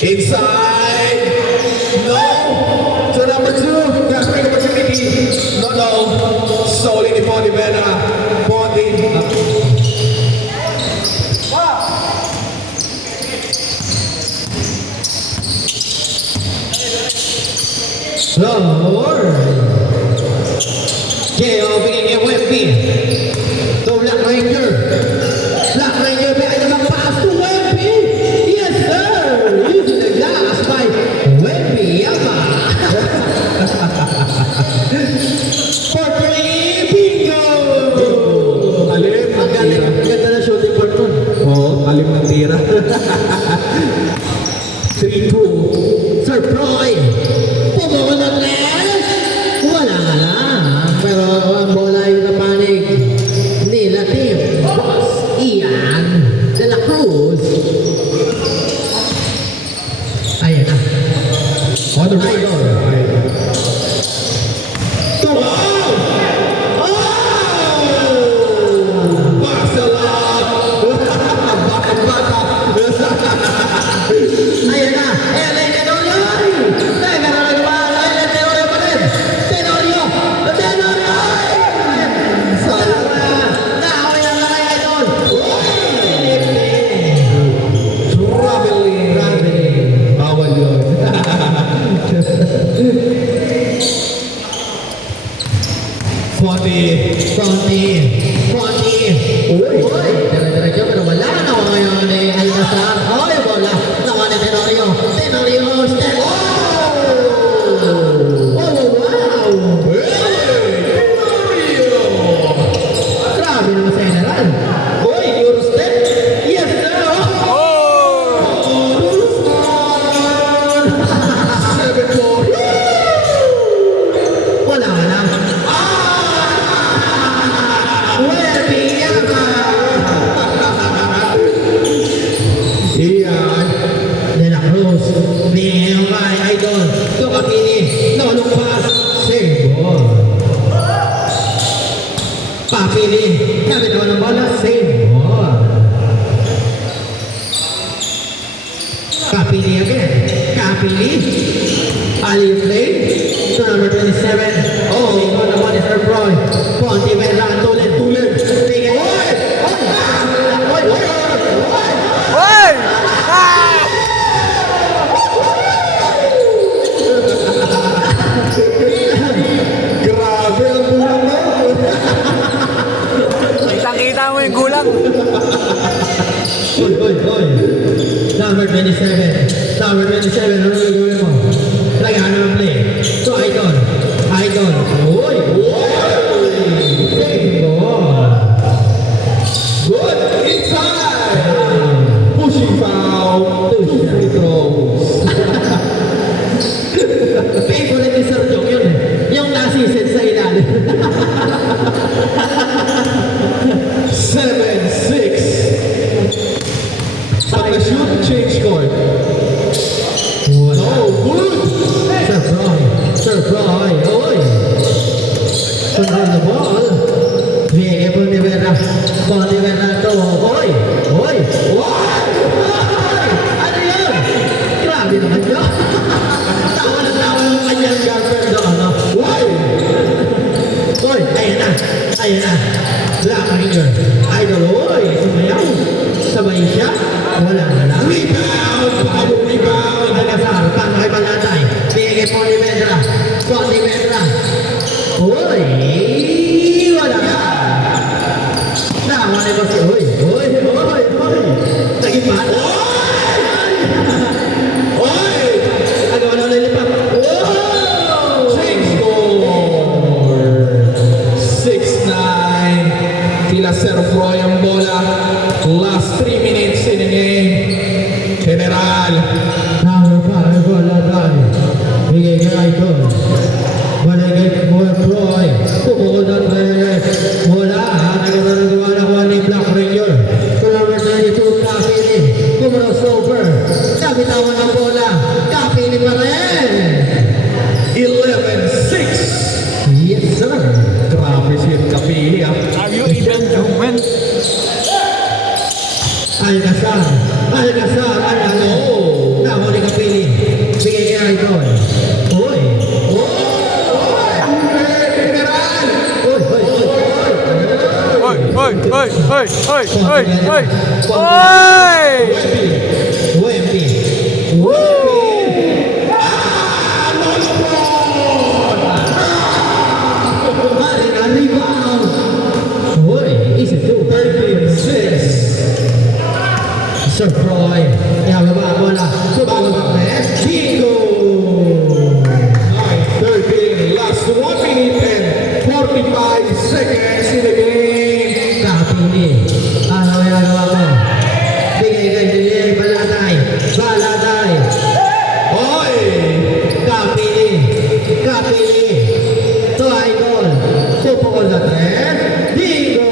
Inside. No. So number 2, that's great opportunity. No. Solid ni Pondi Vera. Pondi. Lord. KO bigay kay Wemby. To Black Ranger. Black Ranger may ayun pass to Wemby. Yes sir. Using the glass by Wemby Yama. For 3, bingo! Alim. Ang galing. Ang ganda na shooting part nun. Oh, alim ng tira. 3-2. Sir Proy. Pumunta ng net. Wala nga lang. Pero ang bola yung napanig. Nila team. Boss Ian de la Cruz. Ayan na. On the right. Ayan na. Ellen Tenorio. Tenorio pa. Ellen Tenorio pa rin. Tenorio. Tenorio. Sana. Naaway ang lakay idol. Traveling. Bawal yun. Fonty. Uy. Dire-diretso pero wala na ngayon ni Alcazar. Oy, bola. Nakuha ni Tenorio. Tenorio. Step. Wow. Grabe naman sa general. Uy, Eurostep. Yes, sir. Wala nga lang. Wemby Yama. Iyan. De la Cruz. Nehemay idol. Tukapini. Nolong pass. Save ball. Papili. Gamit naman ng bola. Save ball. Kapili again. Kapili. Ali play. To number 27. Oh, ikaw naman ni Sir Roy. Ponti Vera. Tulen. Bigay. Oy! Hoy! Ah! Grabe ang bulang mo. Kitang-kita mo yung gulang. Oy. Number 27. Ano gagawin mo? Lagahan ng play. So, Idol. Oy! Bingo! Good. Inside. Pushing foul. 2 free throws. Favorite ni Sir Jong yun. Yung nasisid sa ilalim. 7-6. Pag na-shoot, change court. Wala. Oh, good. Sir Froy. Oy! Control the ball. Bigay po ni Vera. Ponti Vera to. Oy! Ano yun? Grabe naman yun. Tawa ng kanyang girlfriend doon. No? Why? Oy! Ayan na. Black Ranger. Idol. Oy! Sumayaw. Sabay siya. Wala na lang. Rebound. Power rebound. Alcazar. Paano kay Palatay? Bigay po ni Vera. Uy! Wala ka! Naman ay basi. Uy! Naging bata. Oy! Agawa na lilipat. Change score. 6-9. Tila Sir Froy ang bola. Last 3 minutes in the game. General. Number 5, wala tayo. Bigay ka ito. Alcazar, ano? Nahuli ka pili. Bigay kaya ito. Uy! Hoy, hoy, hoy, hoy, hoy, hoy, hoy. Hoy! Wemby. Marina, rebound. Uy, easy to. 36. Sir Froy. Kaya baba, bola. Bago ka, Pes. Bingo! 9-13. Last 1 minute and 45 seconds in the game. Kapili. Ano ginagawa mo? Bigay kay Daniel. Balatay. Balatay. Oy! Kapili. Kapili. To idol. Pupukol na Bingo!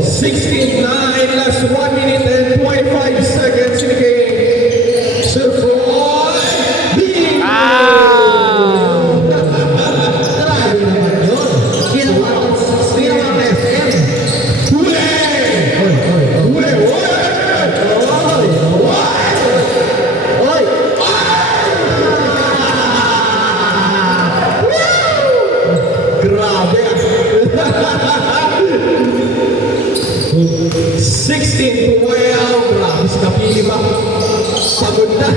16-9. Last 1 minute and 25 seconds in the game. Sir Froy. Bingo! Grabe naman yun. Ginawa SM. Huli! Oy, oy, oy. Huli! Oy! Oy! Grabe! 16-12. Grabe si Kapili ba? Pagod na.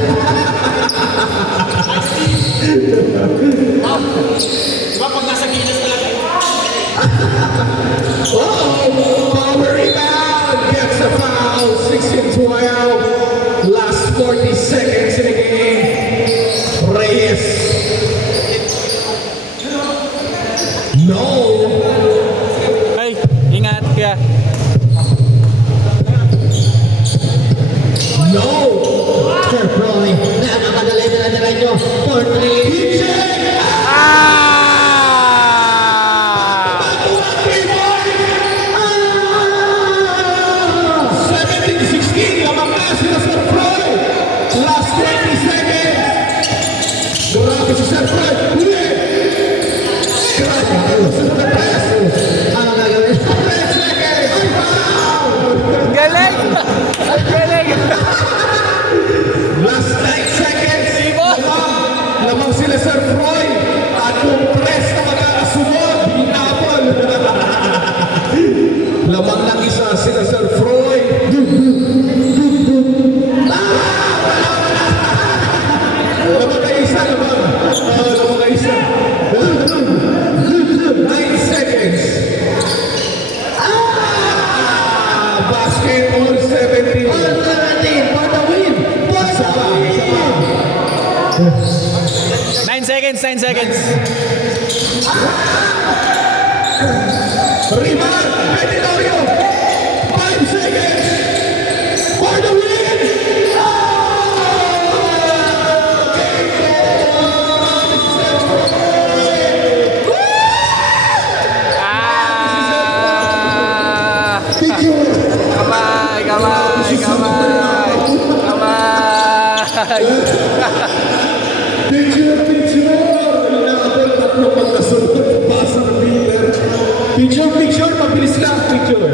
Oh, power rebound. Gets a foul. 16-12. Last 40 seconds in the game. Reyes. No. Ay, ingat kaya. No. Sir Froy. Nakakadalay na lang nyo. 4-3. Ah! 17-16. Lamang na sila Sir Froy. Last 20 seconds. Grabe si Sir Froy. Huli. Grabe si Sir Press. Ano gagawin? 10 seconds. Foul. Galing! Galing! Last 9 seconds. Ibo! Lamang sila Sir Froy. At kung press na magkakasunod, hinapon. Lamang lang isa sila Sir Froy. Lamang na isa, lamang. Lamang na isa. 9 seconds. Basketball 17. 4-17 for the win! For the win! 9 seconds, 9 seconds. Rebound, Petitorio. 5 seconds for the win. Ah! Picture. Kamay, kamay, kamay. Kamay. Picture, picture. Inaabot tatlong magkasunod. Basa ng Peter. Picture, picture. Mabilis lang. Picture.